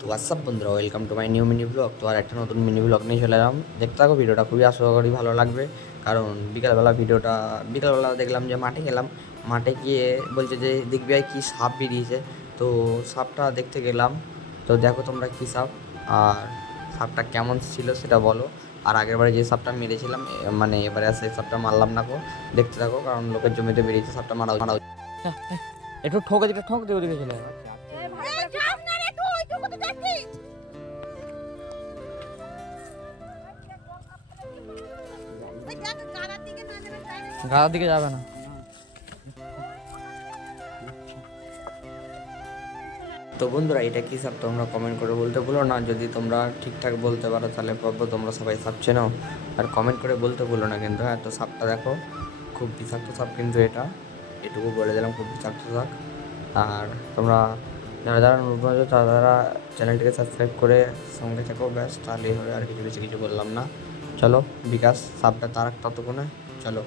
তো হোয়াটসঅ্যাপ বন্ধুরা, welcome to my new mini blog. তো আর একটা নতুন মিনি ব্লগ নিয়ে চলে এলাম। দেখতে থাকো ভিডিওটা, খুবই আশা করি ভালো লাগবে। কারণ বিকালবেলা দেখলাম যে মাঠে গেলাম, মাঠে গিয়ে বলছে যে দেখবি ভাই কী সাপ বেরিয়েছে। তো সাপটা দেখতে গেলাম। তো দেখো তোমরা কী সাপ, আর সাপটা কেমন ছিল সেটা বলো। আর আগের বারে যে সাপটা মেরেছিলাম মানে এবারে আর সেই সাপটা মারলাম না। দেখতে থাকো, কারণ লোকের জমিতে বেরিয়েছে সাপটা, মারা মারা একটু ঠোকে যেটা ঠোক দিয়ে ওদিকে চলে যায়। গাড়ার দিকে যাবে না। তো বন্ধুরা, এটা কী সাপ তোমরা কমেন্ট করে বলতে ভুলো না। যদি তোমরা ঠিকঠাক বলতে পারো তাহলে পাবো, তোমরা সবাই সাপ চেনো। আর কমেন্ট করে বলতে ভুলো না কিন্তু। হ্যাঁ, তো সাপটা দেখো, খুব বিষাক্ত সাপ কিন্তু এটা, এটুকু বলে দিলাম, খুব বিষাক্ত সাপ। আর তোমরা যারা যারা নতুন আছো তারা চ্যানেলটিকে সাবস্ক্রাইব করে সঙ্গে থেকো, ব্যাস তাহলেই হবে। আর কিছু বেশি কিছু বললাম না। চলো বিকাশ সাপটা তার ততক্ষণে চলো।